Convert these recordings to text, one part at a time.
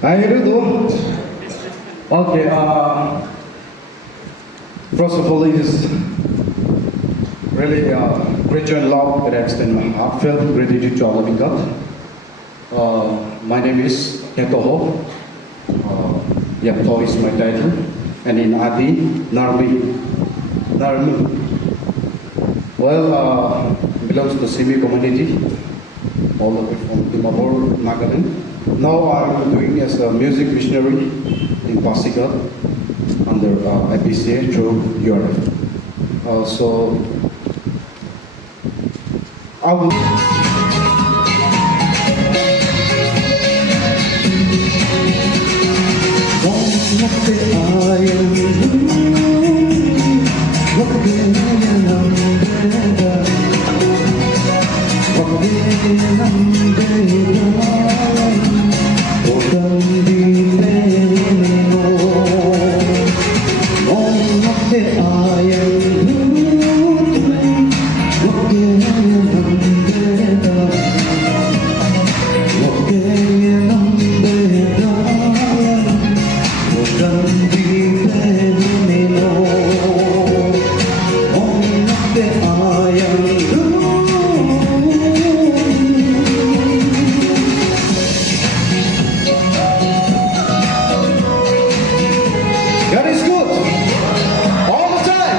I will do. Okay. First of all, it is really great joy and love that I extend my heartfelt gratitude to our loving God. My name is Yatoho. Yato is my title, and in Adi, Narmi. Well, belongs to the Semi community, all the way from Dimapur, Nagaland. Now I'm doing as a music missionary in Pasigat under IPCA through Europe. So I will. God is good all the time.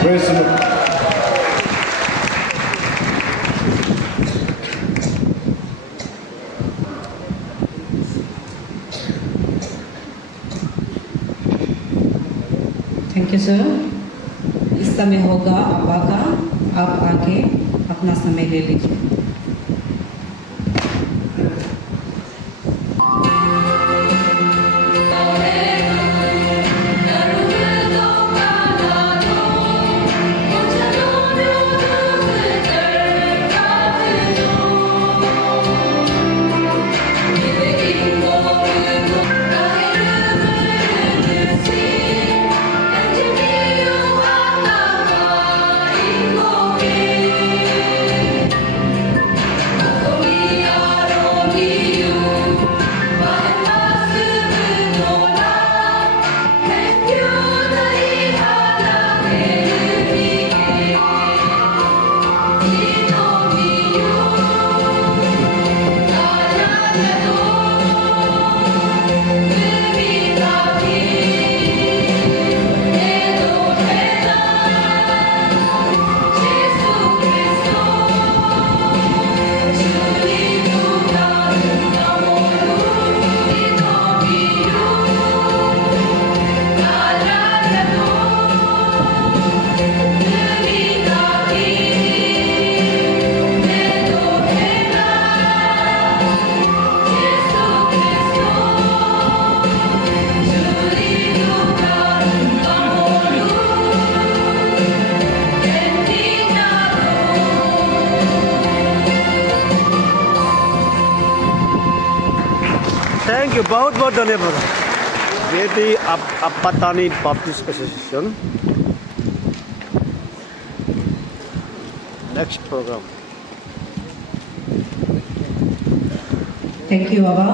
Praise the Lord. Thank you sir. इस समय होगा अब्बा का, आप आके अपना समय ले लीजिए। थैंक यू, बहुत बहुत धन्यवाद। ये थी Apatani Baptist Association. Next programme. Thank you बाबा।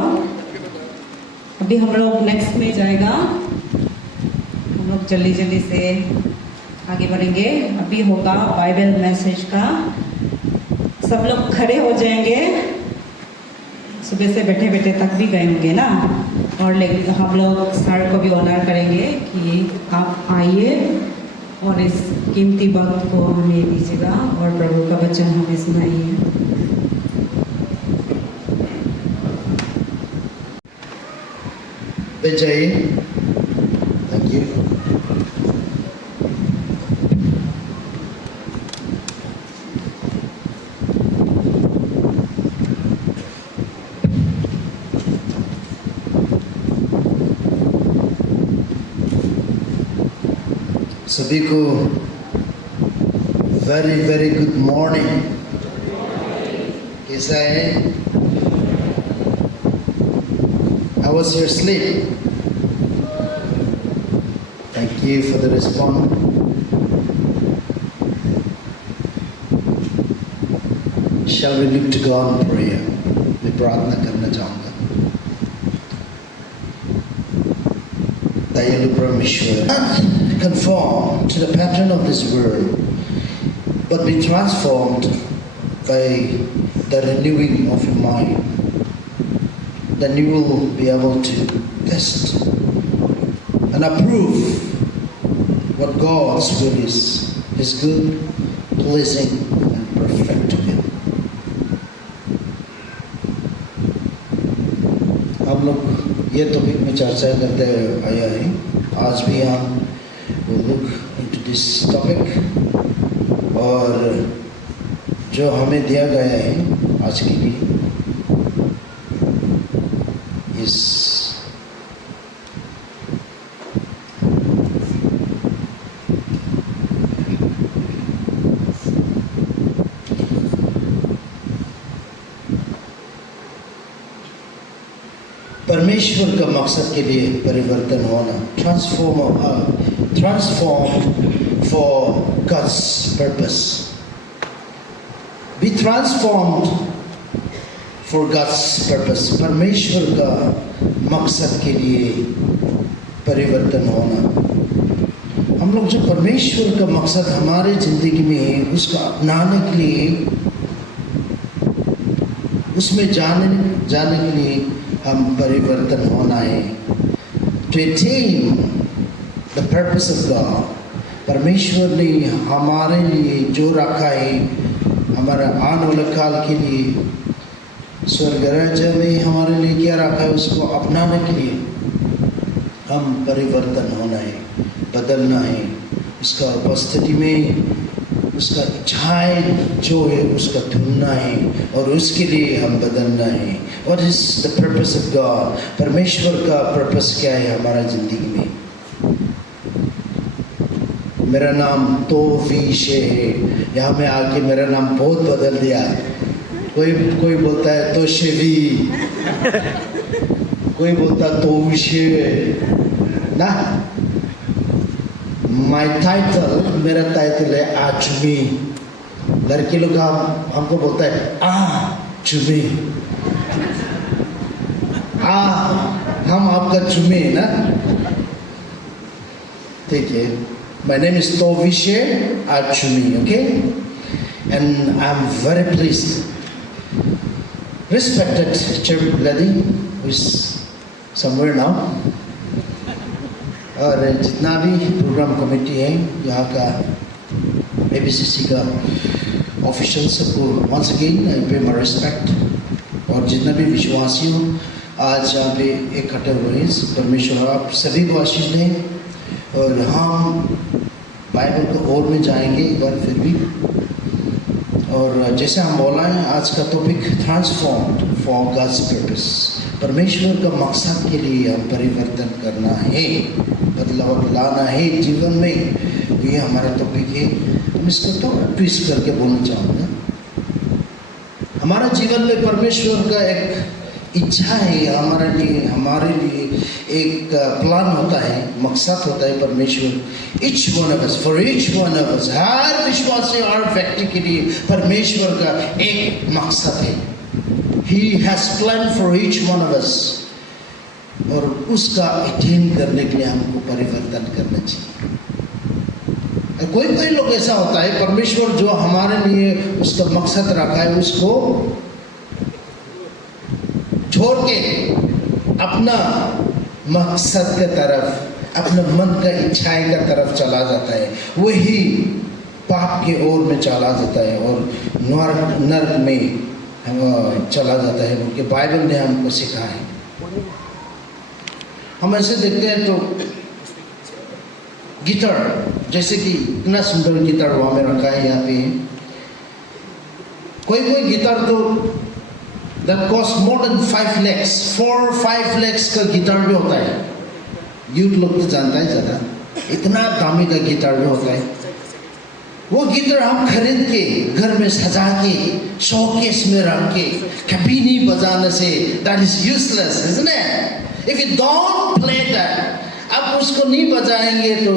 अभी हम लोग नेक्स्ट में जाएगा, हम लोग जल्दी जल्दी से आगे बढ़ेंगे। अभी होगा बाइबल मैसेज का सब लोग खड़े हो जाएंगे। सुबह से बैठे बैठे तक भी गए होंगे ना, और हम लोग सर को भी ऑनर करेंगे कि आप आइए और इस कीमती वक्त को हमें दीजिएगा और प्रभु का वचन हमें सुनाइए। Vijay, thank you. सभी को वेरी वेरी गुड मॉर्निंग। कैसा है? How was your sleep? Thank you for the response. Shall we look to God in prayer? मैं प्रार्थना करना चाहूँगा। दयालु परमेश्वर, not conform to the pattern of this world, but be transformed by the renewing of your mind. Then you will be able to test and approve what God's will is, His good, pleasing, and perfect will. हम लोग ये topic में चर्चा करते आया है। आज भी हम look into this topic, और जो हमें दिया गया है आज के लिए is परमेश्वर का मकसद के लिए परिवर्तन होना, transform for God's purpose. Be transformed for God's purpose. परमेश्वर का मकसद के लिए परिवर्तन होना। हम लोग जो परमेश्वर का मकसद हमारे जिंदगी में है, उसको अपनाने के लिए, उसमें जाने के लिए हम परिवर्तन होना है। To attain the purpose of God, परमेश्वर ने हमारे लिए जो रखा है, हमारा आने वाले काल के लिए, स्वर्ग राज्य में हमारे लिए क्या रखा है, उसको अपनाने के लिए हम परिवर्तन होना है, बदलना है। उसका उपस्थिति में उसका इच्छाएं जो है उसका ढूंढना है, और उसके लिए हम बदलना है। What is the purpose of God? परमेश्वर का पर्पस क्या है हमारा जिंदगी में? मेरा नाम तो विषय है, यहाँ में आके मेरा नाम बहुत बदल दिया। कोई बोलता है तो शेवी, कोई बोलता तो विषय ना। My title, मेरा टाइटल है आचुमी। लड़के लोग हमको बोलता है चुमी, हम आपका चुमे ना, ठीक है। My name is Tovishe Achumi, okay? And I'm very pleased. Respected church lady, who is somewhere now, और जितना भी प्रोग्राम कमेटी है यहाँ का, ABCC का ऑफिशियल, सबको once again I pay my respect। और जितना भी विश्वासी हो आज यहाँ पे इकट्ठे हुए हैं, परमेश्वर आप सभी को आशीष दें। और हम बाइबल को और में जाएंगे एक बार फिर भी, और जैसे हम बोला है आज का topic transformed for God's purpose. परमेश्वर का मकसद के लिए हम परिवर्तन करना है, बदलाव लाना है जीवन में, ये हमारा टॉपिक है। हम इसको थोड़ा ट्विस्ट करके बोलना चाहूँगा। हमारा जीवन में परमेश्वर का एक इच्छा है, हमारे लिए एक प्लान होता है, मकसद होता है परमेश्वर। each one of us, for each one of us, हर विश्वासी हर व्यक्ति के लिए परमेश्वर का एक मकसद है। He has planned for each one of us, और उसका अटेन करने के लिए हमको परिवर्तन करना चाहिए। तो कोई कोई लोग ऐसा होता है, परमेश्वर जो हमारे लिए उसका मकसद रखा है उसको छोड़ के अपना मकसद के तरफ, अपने मन का इच्छाएं का तरफ चला जाता है, वही पाप के ओर में चला जाता है और नर्क में चला जाता है, क्योंकि बाइबल ने हमको सिखाया है। हम ऐसे देखते हैं तो गिटार, जैसे कि इतना सुंदर गिटार वहाँ में रखा है यहाँ पे, कोई कोई गिटार तो that cost more than 5 lakhs, 4-5 lakhs का गिटार भी होता है। यूथ लोग तो जानता है ज़्यादा, इतना दामी का गिटार भी होता है। वो गिटार हम खरीद के घर में सजा के शोकेस में रख के कभी नहीं बजाने से that is useless, isn't it? If you don't play that, आप उसको नहीं बजाएंगे तो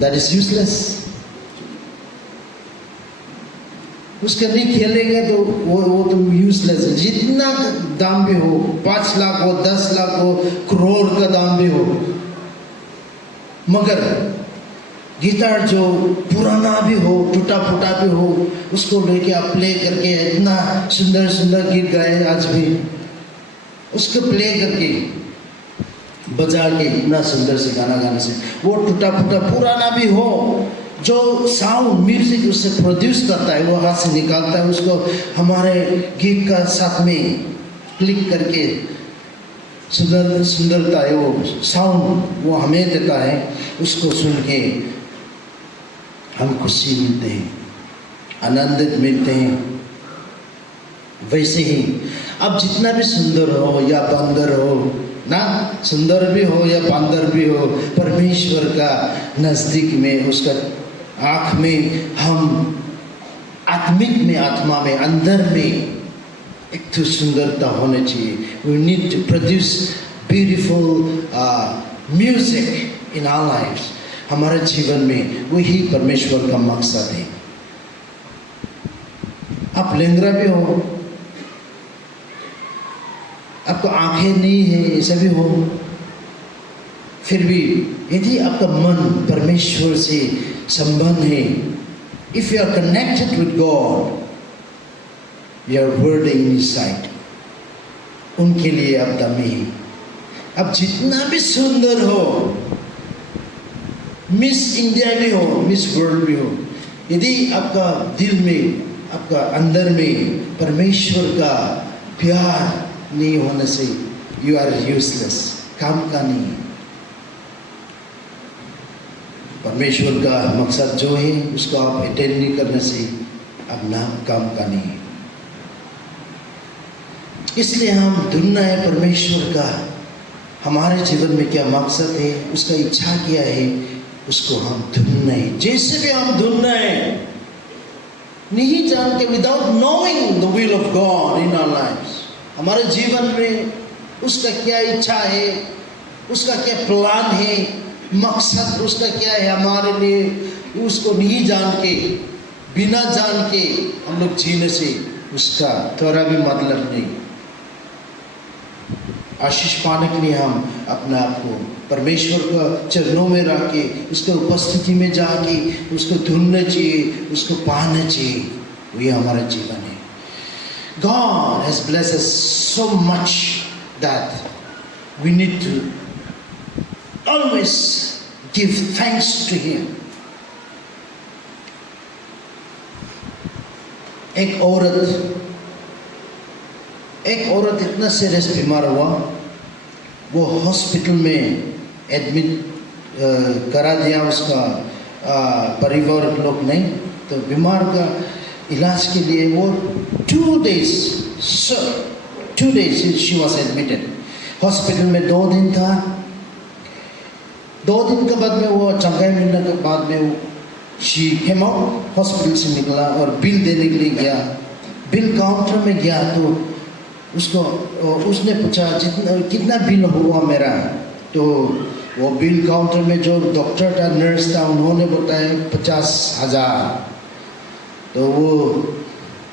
that is useless। उसके नहीं खेलेंगे तो वो तो यूजलेस है। जितना दाम भी हो, 5 लाख हो, 10 लाख हो, करोड़ का दाम भी हो, मगर गिटार जो पुराना भी हो, टूटा फूटा भी हो, उसको लेके आप प्ले करके इतना सुंदर सुंदर गीत गाए आज भी, उसको प्ले करके बजा के इतना सुंदर से गाना गाने से, वो टूटा फूटा पुराना भी हो, जो साउंड म्यूजिक उससे प्रोड्यूस करता है, वो हाथ से निकालता है, उसको हमारे गीत का साथ में क्लिक करके सुंदरता है, वो साउंड वो हमें देता है, उसको सुन के हम खुशी मिलते हैं, आनंदित मिलते हैं। वैसे ही अब जितना भी सुंदर हो या बंदर हो ना, सुंदर भी हो या बंदर भी हो, परमेश्वर का नज़दीक में, उसका आँख में हम आत्मिक में, आत्मा में, अंदर में एक तो सुंदरता होनी चाहिए। We need to produce beautiful music in our lifes. हमारे जीवन में वही परमेश्वर का मकसद है। आप लेंगरा भी हो, आपको आंखें नहीं है, ऐसा भी हो, फिर भी यदि आपका मन परमेश्वर से संबंध है, if you are connected with God, you are worthy in His sight, उनके लिए आप दमी है। अब जितना भी सुंदर हो, मिस इंडिया भी हो, मिस वर्ल्ड भी हो, यदि आपका दिल में, आपका अंदर में परमेश्वर का प्यार नहीं होने से, you are useless, काम का नहीं। परमेश्वर का मकसद जो है उसको आप अटेंड नहीं करने से अब नाम काम का नहीं है। इसलिए हम ढूंढना है परमेश्वर का, हमारे जीवन में क्या मकसद है, उसका इच्छा क्या है, उसको हम ढूंढना है। जैसे भी हम ढूंढना है, नहीं जान के, without knowing the will of God in our lives, हमारे जीवन में उसका क्या इच्छा है, उसका क्या प्लान है, मकसद उसका क्या है हमारे लिए, उसको नहीं जान के, बिना जान के हम लोग जीने से उसका थोड़ा भी मतलब नहीं। आशीष पाने के लिए हम अपने आप को परमेश्वर का चरणों में रख के, उसके उपस्थिति में जाके उसको ढूंढना चाहिए, उसको पाना चाहिए। वही हमारा जीवन है। God has blessed us so much that we need to always give thanks to Him. एक औरत इतना सीरियस बीमार हुआ, वो हॉस्पिटल में एडमिट करा दिया उसका परिवार लोग ने। तो बीमार का इलाज के लिए वो 2 days she was admitted hospital में। 2 दिन था। 2 दिन के बाद में वो चंगाई मिलने के बाद में she came out, हॉस्पिटल से निकला और बिल देने के लिए गया। बिल काउंटर में गया तो उसने पूछा कितना बिल हुआ मेरा। तो वो बिल काउंटर में जो डॉक्टर था, नर्स था, उन्होंने बताया 50,000। तो वो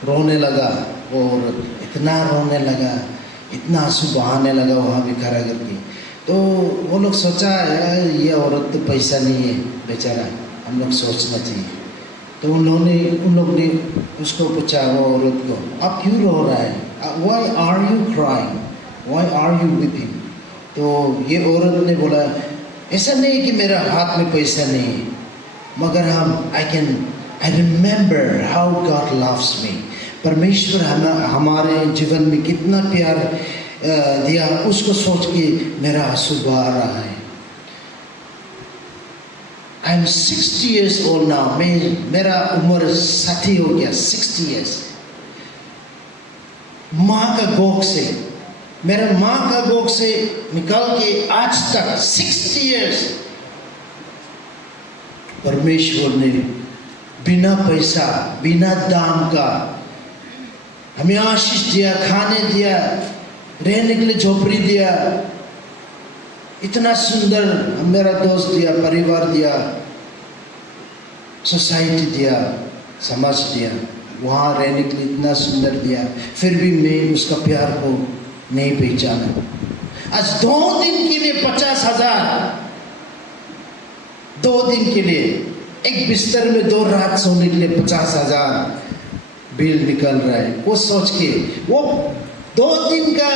रोने लगा और इतना रोने लगा, इतना आंसू बहाने लगा वहाँ भी खड़ा करके। तो वो लोग सोचा यार ये औरत तो पैसा नहीं है बेचारा, हम लोग सोचना चाहिए। तो उन लोग ने उसको पूछा, वो औरत को, आप क्यों रो रहा है? Why are you crying? Why are you weeping? तो ये औरत ने बोला, ऐसा नहीं कि मेरा हाथ में पैसा नहीं है, मगर I remember how God loves me. परमेश्वर हमारे जीवन में कितना प्यार दिया, उसको सोच के मेरा आंसू बहा रहा है। I'm 60 years old now. मेरा उम्र 60 हो गया, 60 years। माँ का गोद से, मेरा माँ का गोद से निकाल के आज तक 60 years परमेश्वर ने बिना पैसा, बिना दाम का हमें आशीष दिया, खाने दिया, रहने के लिए झोपड़ी दिया, इतना सुंदर मेरा दोस्त दिया, परिवार दिया, सोसाइटी दिया, समाज दिया, वहाँ रहने के लिए इतना सुंदर दिया, फिर भी मैं उसका प्यार को नहीं पहचाना। आज 2 दिन के लिए 50,000, 2 दिन के लिए एक बिस्तर में 2 रात सोने के लिए 50,000 बिल निकल रहा है। वो सोच के, वो 2 दिन का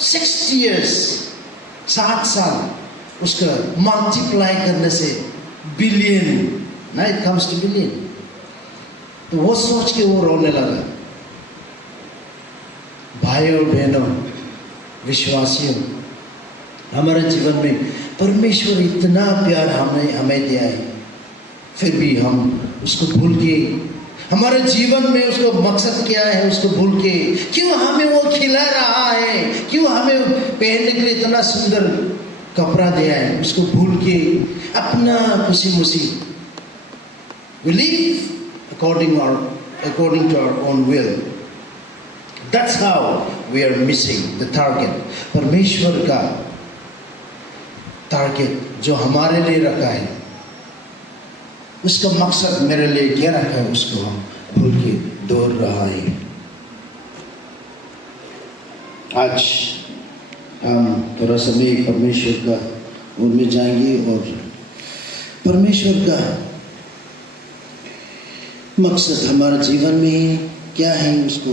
60 years, 7 साल, उसका मल्टीप्लाई करने से बिलियन, ना इट कम्स टू बिलियन। तो वो सोच के वो रोने लगा। भाइयों और बहनों, विश्वासियों, हमारे जीवन में परमेश्वर इतना प्यार हमें दिया है, फिर भी हम उसको भूल के, हमारे जीवन में उसको मकसद क्या है उसको भूल के, क्यों हमें वो खिला रहा है, क्यों हमें पहनने के लिए इतना सुंदर कपड़ा दिया है, उसको भूल के अपना खुशी मुसी we live according to our own will. That's how we are missing the target. परमेश्वर का टारगेट जो हमारे लिए रखा है, उसका मकसद मेरे लिए क्या रखा है, उसको हम भूल के दौड़ रहा है। आज हम थोड़ा समय परमेश्वर का ओर में जाएंगे और परमेश्वर का मकसद हमारे जीवन में क्या है उसको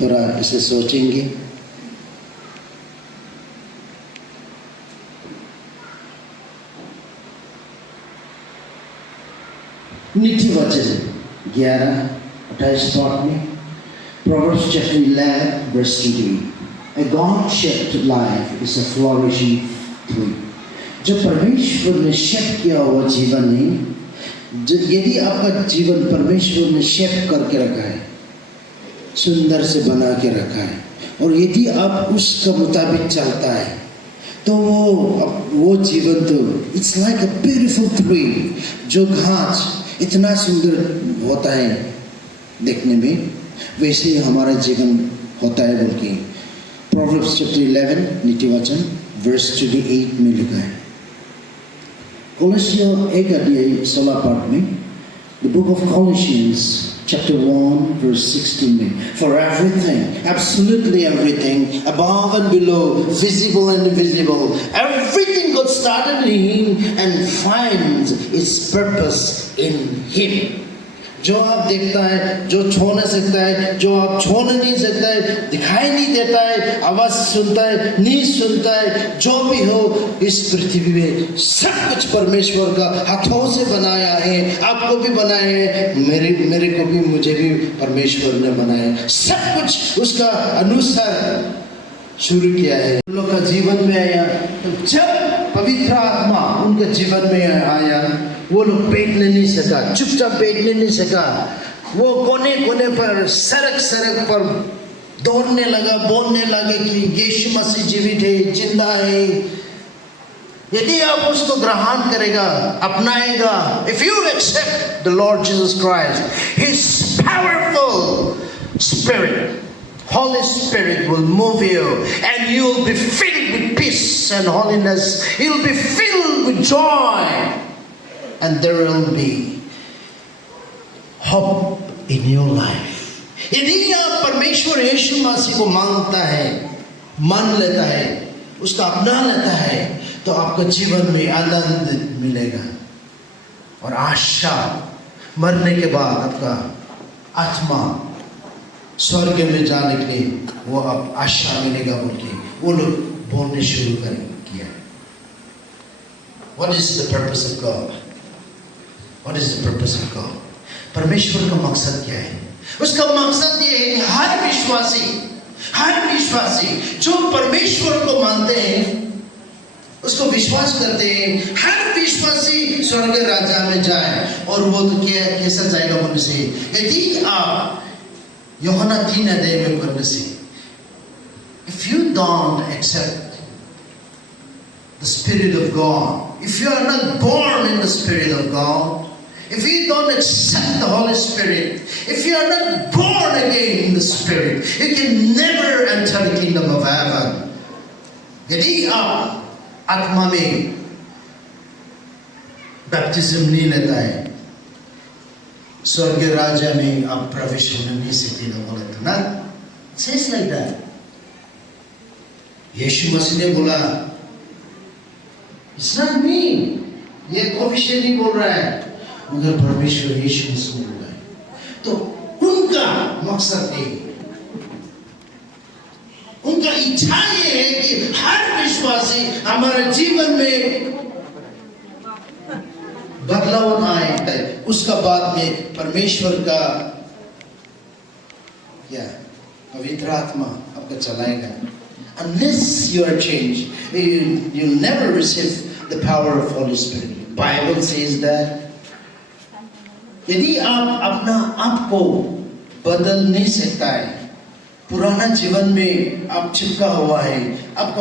थोड़ा ऐसे सोचेंगे। नीति वचन 11:28 पाठ में, Proverbs chapter 11 verse 28, a God-shaped life is a flourishing tree. जो परमेश्वर ने शेप किया हुआ जीवन है, यदि आपका जीवन परमेश्वर ने शेप करके रखा है, सुंदर से बना के रखा है, और यदि आप उसका मुताबिक चलता है, तो वो जीवन तो it's like a beautiful tree. जो घास इतना सुंदर होता है देखने में, वैसे ही हमारा जीवन होता है बोल के Proverbs chapter 11 नीति वचन verse 28 में लिखा है। कोलोसियों 1:16 पाठ में, the book of Colossians chapter 1 verse 16 में, for everything, absolutely everything, above and below, visible and invisible, everything got started in Him and finds its purpose in Him. जो आप देखता है, जो छू नहीं सकता है, जो आप छू नहीं सकता है, दिखाई नहीं देता है, आवाज सुनता है, नहीं सुनता है, जो भी हो इस पृथ्वी में सब कुछ परमेश्वर का हाथों से बनाया है। आपको भी बनाया है, मेरे को भी, मुझे भी परमेश्वर ने बनाया है। सब कुछ उसका अनुसार शुरू किया है। उन लोग का जीवन में आया, तो जब पवित्र आत्मा उनके जीवन में आया, वो लोग बैठने नहीं सका, चुपचाप बैठने नहीं सका, वो कोने कोने पर, सड़क पर दौड़ने लगा, बोलने लगे कि यीशु मसीह जीवित है, जिंदा है। यदि आप उसको ग्रहण करेगा, अपनाएगा, if you accept the Lord Jesus Christ, His powerful Spirit, Holy Spirit will move you, and you will be filled with peace and holiness. You will be filled with joy. And there will be hope in your life. यदि आप परमेश्वर यीशु मसीह को मांगता है, मान लेता है, उसका अपना लेता है, तो आपको जीवन में आनंद मिलेगा। और आशा, मरने के बाद आपका आत्मा स्वर्ग में जाने के लिए वो अब आशा मिलेगा बोल के वो लोग बोलने शुरू किया। What is the purpose of God? What is the purpose of God? परमेश्वर का मकसद क्या है? उसका मकसद ये है कि हर विश्वासी जो परमेश्वर को मानते हैं, उसको विश्वास करते हैं, हर विश्वासी स्वर्ग राज्य में जाए। और वो तो कैसा जाएगा बोलने से, यदि आप यूहन्ना 3 अध्याय में पढ़ने से, if you don't accept the Spirit of God, if you are not born in the Spirit of God, if you don't accept the Holy Spirit, if you are not born again in the Spirit, you can never enter the kingdom of heaven. यदि आप आत्मा में baptism नहीं लेता है, स्वर्ग राज्य में आप प्रवेश होने नहीं सकते ना बोलते ना। Says like that. यीशु मसीह ने बोला, It's not me. ये कोई नहीं बोल रहा है, मगर परमेश्वर यीशु मसीह ने बोला है। तो उनका मकसद है, उनका इच्छा ये है कि हर विश्वासी हमारे जीवन में बदलाव आए। उसका बाद में परमेश्वर का क्या पवित्र आत्मा आपको चलाएगा। Unless you are changed, you'll never receive the power of Holy Spirit. Bible says that. यदि आप अपना आप को बदल नहीं सकता है, पुराना जीवन में आप चिपका हुआ है, आपका